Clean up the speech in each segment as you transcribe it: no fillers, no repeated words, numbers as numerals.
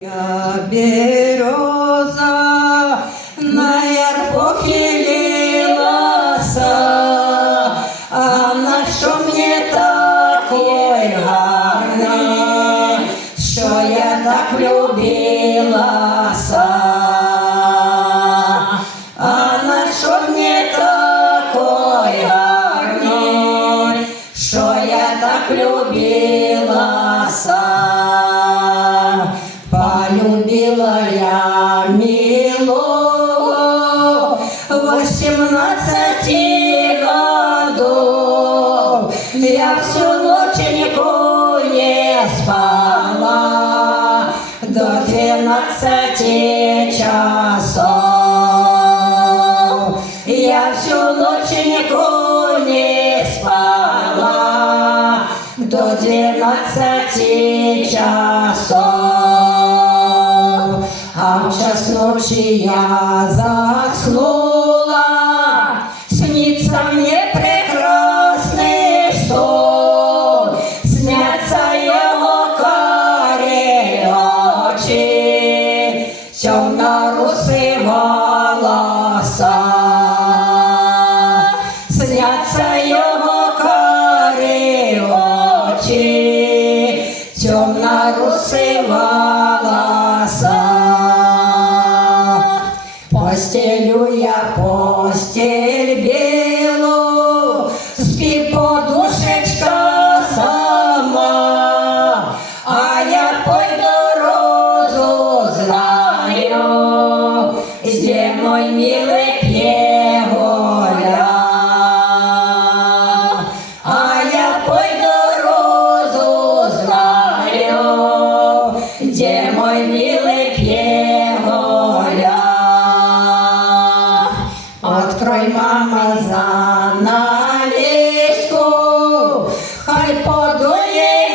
Я береза на яр похилилася, а на що мені такой гарний, що я так влюбилася, а на що мені такой гарний, що я так влюбилася. Полюбила я милого 18 годов. Я всю ноченьку не спала до 12 часов. Я всю ноченьку не спала до 12 часов. А в час ночи я заснула, снится мне прекрасный сон, снятся его карие очи, темно-русые волоса, снятся его карие очи, темно-русые волоса. Постелю я постель белую, спи подушечка сама, а я пойду розу знаю, где мой милый Пьеголя. А я пойду розу знаю, где мой милый Пьеголя. Открой, мама, занавеску, хай подует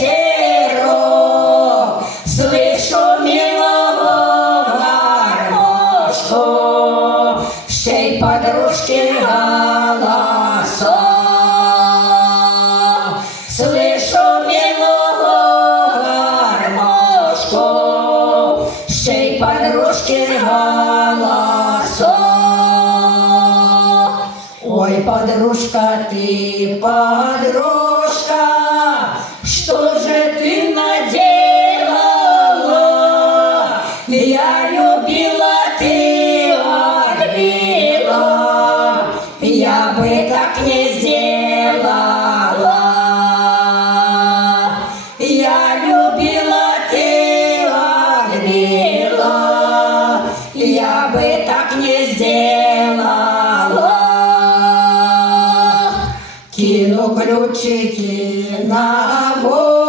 ветерок, слышу милого гармошку, щей подружки голосок. Слышу милого гармошку, щей подружки голосок. Ой, подружка, ты, подружка, что же ты наделала? Я любила, ты отбила, я бы так не сделала. Я любила, ты отбила, я бы так не сделала. Кину ключики на воду.